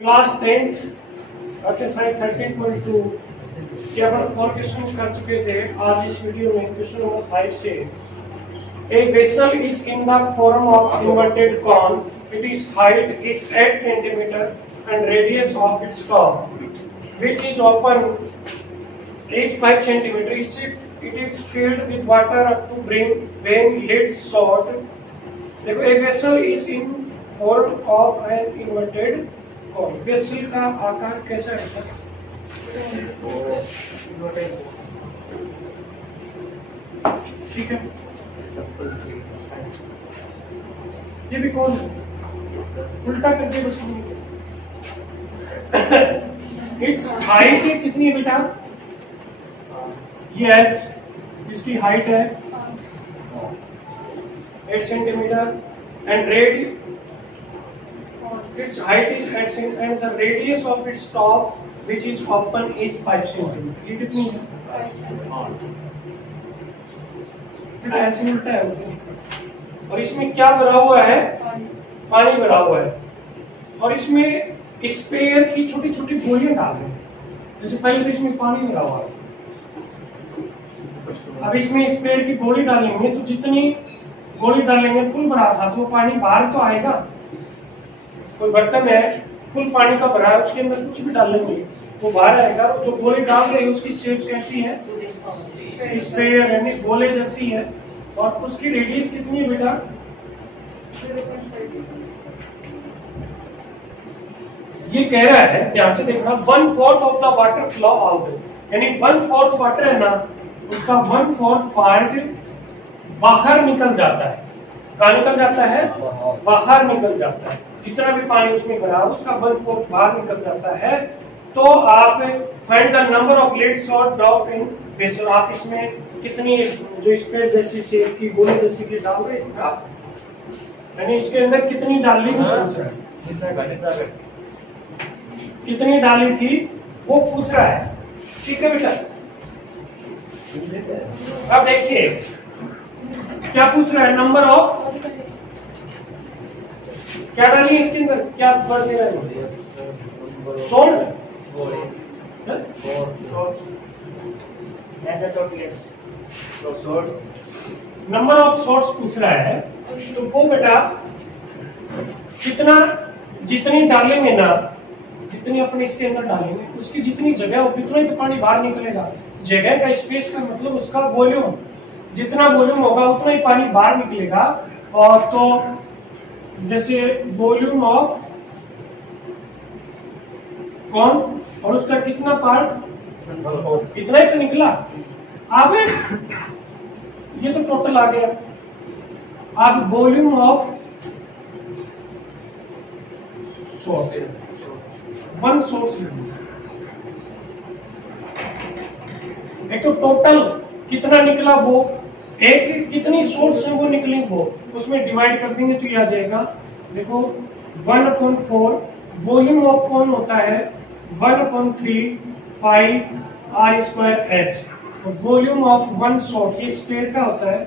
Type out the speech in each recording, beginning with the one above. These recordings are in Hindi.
क्लास 10 एक्सरसाइज 13.2 के अपन और क्वेश्चन कर चुके थे। आज इस वीडियो में क्वेश्चन नंबर 5 से A vessel is in the form of inverted cone. It is height is 8 centimeter and radius of its top, which is open, is 5 centimeter. It is filled with water up to brim when lid short. A vessel is in form of an inverted cone. Vessel का आकार कैसा रहता है? ठीक है, ये भी कौन है? उल्टा करके बस इट्स हाइट कितनी है बेटा? ये h, इसकी हाइट है 8 centimetre and red its height is 8 cm and the radius of its top which is open is 5 cm. ये कितनी है? बेटा ऐसे उल्टा है और इसमें क्या भरा हुआ है? पानी भरा हुआ है और इसमें स्पेयर की छोटी छोटी गोलियां डाल रहे हैं। जैसे पहले तो इसमें पानी भरा हुआ है, अब इसमें स्पेयर की गोली डालेंगे तो जितनी गोली डालेंगे फुल भरा था तो पानी बाहर तो आएगा। कोई बर्तन है फुल पानी का भरा है, उसके अंदर कुछ भी डालेंगे वो बाहर आएगा। जो गोली डाल रहे हैं उसकी शेप कैसी है? स्पेयर यानी गोले जैसी है और उसकी रेडियस कितनी है बेटा? ये कह रहा है, ध्यान से देखना, 1/4 of the water flow out, यानी 1/4 वाटर है ना, उसका 1/4 पार्ट बाहर निकल जाता है। कहाँ निकल जाता है? बाहर निकल जाता है। जितना भी पानी उसमें भरा उसका 1/4 बाहर निकल जाता है। तो आप find the number of lids और ड्रॉप इन वेसल। आप इसमें कितनी जो स्पेयर जैसी शेप की गोली जैसी की डाल रहे थे आप, यानी इसके अंदर कितनी डाली कितनी डाली थी वो पूछ रहा है। ठीक है बेटा, अब देखिए क्या पूछ रहा है, नंबर ऑफ क्या डाली है इसके अंदर, क्या बढ़ दे रहा है? सोल्ट नंबर ऑफ शॉट्स पूछ रहा है। तो वो बेटा कितना, जितनी डालेंगे ना, जितनी अपने इसके अंदर डालेंगे उसकी जितनी जगह होगी उतना ही तो पानी बाहर निकलेगा। जगह का स्पेस का मतलब उसका वॉल्यूम, जितना वॉल्यूम होगा उतना ही पानी बाहर निकलेगा। और तो जैसे वॉल्यूम ऑफ कौन और उसका कितना पार्ट, इतना ही तो निकला। अब ये तो टोटल आ गया। अब volume of source, one source, एक तो टोटल कितना निकला वो, एक कितनी सोर्स है वो निकली वो, उसमें डिवाइड कर देंगे तो ये आ जाएगा। देखो 1/4 वॉल्यूम ऑफ कौन होता है 1/3 पाई r²h और वॉल्यूम ऑफ वन शॉट ये स्पेयर का होता है।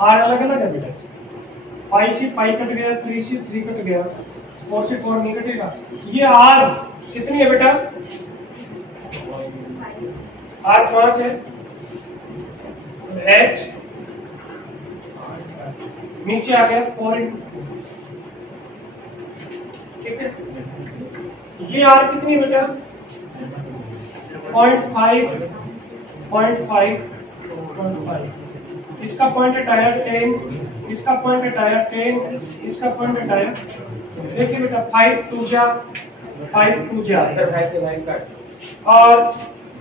r अलग अलग है बेटा, पाई से पाई कट गया, 3 से 3 कट गया, 4 से 4 नहीं कटेगा। ये r कितनी है बेटा? r 5 है, h नीचे आ गया 4 ठीक है। ये r कितनी है बेटा? 0.5 इसका पॉइंट हटाया 10, इसका पॉइंट हटाया 10, इसका पॉइंट हटाया। देखिए बेटा 5 2 जा 5 2 जा और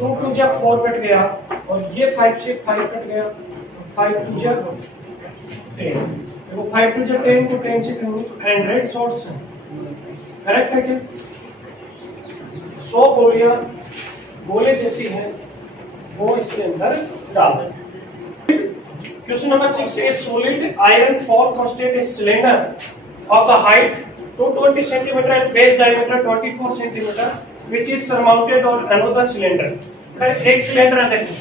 2 2 जा 4 कट गया और ये 5 से 5 कट गया, 5 2 जा 10। देखो 5 2 जा 10 को 10 से करेंगे तो 100 शॉट्स हैं। करेक्ट है क्या? 100 गोलियां गोले जैसी है वो इसके अंदर डाल दें। Question number 6 is solid iron fork constant is cylinder of the height 220 cm and base diameter 24 cm which is surmounted on another cylinder। एक सिलेंडर है देखिए,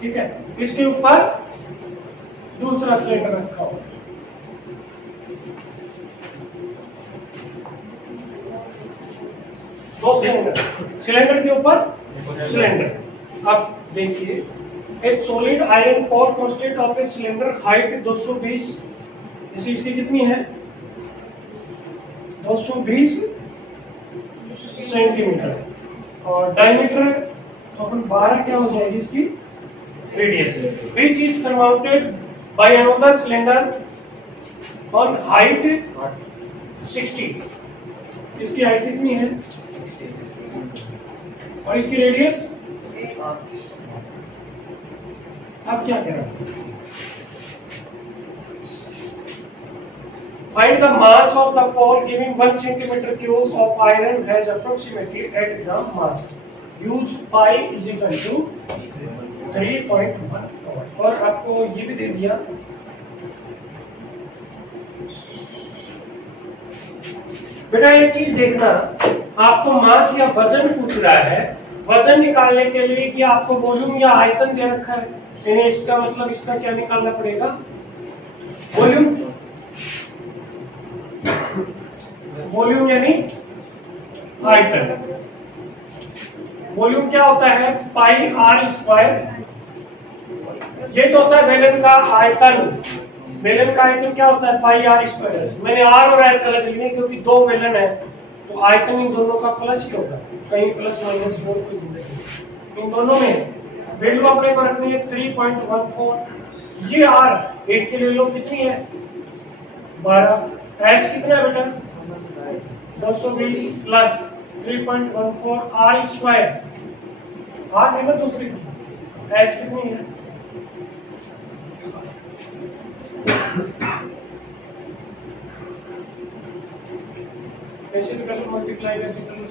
ठीक है, इसके ऊपर दूसरा सिलेंडर रखा हुआ। दो सिलेंडर, सिलेंडर के ऊपर सिलेंडर। अब देखिए, ए solid iron core constant of a cylinder height 220, इसी इसकी कितनी है 220 सेंटीमीटर, और डायमीटर अपन 12 क्या हो जाएगी इसकी radius, which is surmounted by another cylinder on height 60, इसकी हाइट कितनी है और इसकी रेडियस। आप क्या कह रहे हैं, find the mass of the pole giving 1 centimetre cube of iron has approximately 8 gram mass, use pi is equal to 3.1। और आपको ये भी दे दिया, बेटा एक चीज देखना, आपको मास या वजन पूछ रहा है, वजन निकालने के लिए कि आपको वॉल्यूम या आयतन दे रखा है, यानी इसका मतलब इसका क्या निकालना पड़ेगा, वॉल्यूम, वॉल्यूम यानी आयतन। वॉल्यूम क्या होता है पाई आर स्क्वायर, ये तो होता है बेलन का आयतन, बेलन का आयतन क्या होता है पाई आर स्क्वायर। मैंने आर और एच अलग लिए क्योंकि दो बेलन है, तो आयतन इन दोनों का प्लस ही होगा, कहीं प्लस माइनस कोई नहीं, इन दोनों में वैल्यू अपने को रखनी है 3.14। ये आर एक के ले लो, कितनी है 12, एच कितना है बेटा 220 प्लस 3.14 आर स्क्वायर, आर नहीं ना दूसरी, एच कितनी है ऐसे भी कर लो, मल्टीप्लाई करके कर लो,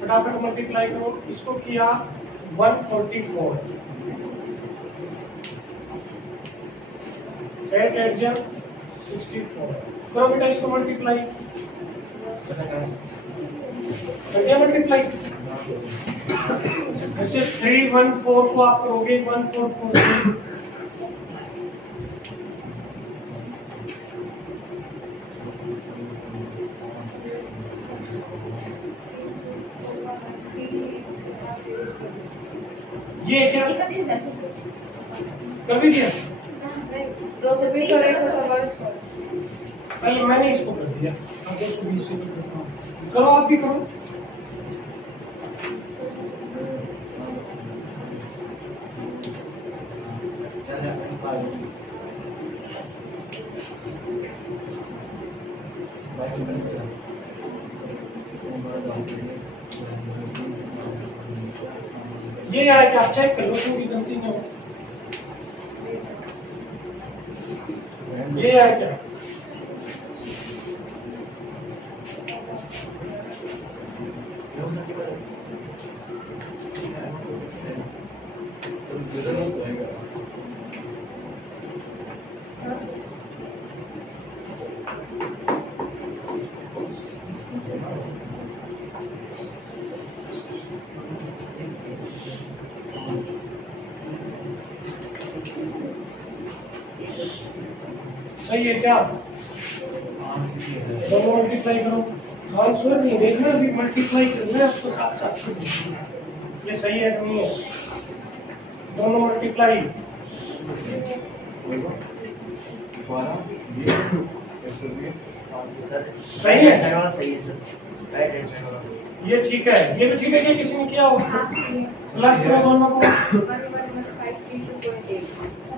फटाफट मल्टीप्लाई करो, इसको किया 144, 8 8 जा 64, करो बेटा इसको मल्टीप्लाई, कर मल्टीप्लाई, ऐसे 314 को आप करोगे 144 ये क्या कर भी दिया, 220 और 144 पहले मैंने इसको कर दिया, अब 220 से करो, आप भी करो, ये आया क्या, चेक कर लो पूरी गलती में, ये आया क्या, सही है क्या, दोनों मल्टीप्लाई करो, आंसर नहीं देखना, अभी मल्टीप्लाई करना है आपको साथ साथ, ये सही है कि नहीं है, दोनों मल्टीप्लाई, सही है, ये ठीक है, ये भी ठीक है, ये किसी ने किया हो, प्लस करो दोनों को,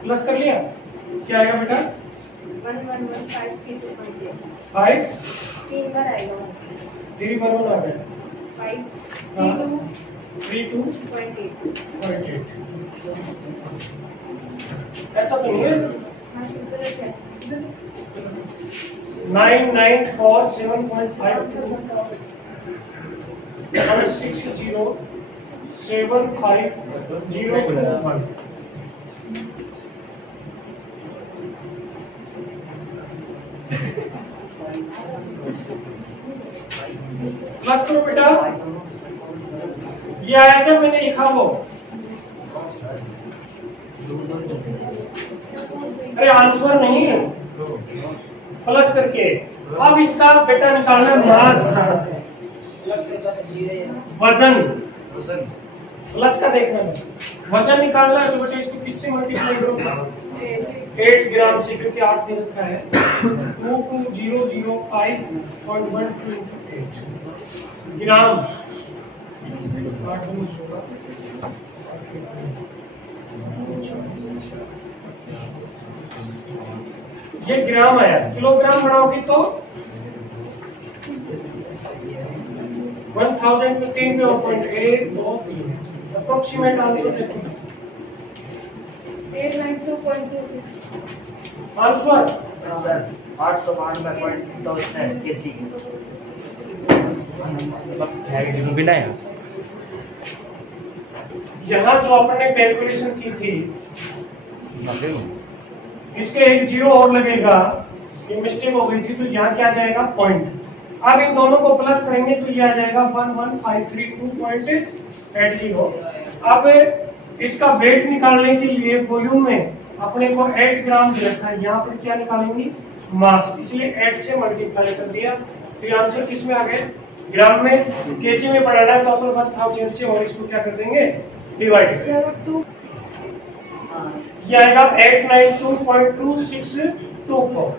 प्लस कर लिया, क्या आएगा बेटा 111532.8 5 3 बार आएगा, 3 बार आ गया 5 32.8, 32.8 ऐसा तो नहीं है, हाँ शुक्र है 9947.5 प्लस करो बेटा, ये आया क्या मैंने लिखा वो, अरे आंसर नहीं है, प्लस करके, अब इसका बेटा निकालना मास, वजन प्लस का देखना है, वजन निकालना है तो बेटा इसको किससे मल्टीप्लाई करो? 8 ग्राम से, क्योंकि 8 दे रखा है। 22005.12 ग्राम। 8 होगा, ये ग्राम आया। किलोग्राम बनाओगी तो 1000 पे 3 पे 1.1 2 3 अप्रोक्सीमेट आंसर देखो। 892.26 आंसर सर 892 है केजी बिलाया। यहाँ जो आपने कैलकुलेशन की थी, इसके एक जीरो और लगेगा, ये मिस्टेक हो गई थी, तो यहाँ क्या जाएगा? पॉइंट। अब इन दोनों को प्लस करेंगे तो ये आ जाएगा 11532.80। अब इसका वेट निकालने के लिए वॉल्यूम में अपने को 8 ग्राम दे रखा है, यहाँ पर क्या निकालेंगे? मास, इसलिए 8 से मल्टीप्लाई कर दिया। तो ये आंसर किस में आ गए? ग्राम में। केजी में बढ़ाना है तो अपन 1000 से और इसको क्या कर देंगे? डिवाइड। ये आएगा 892.262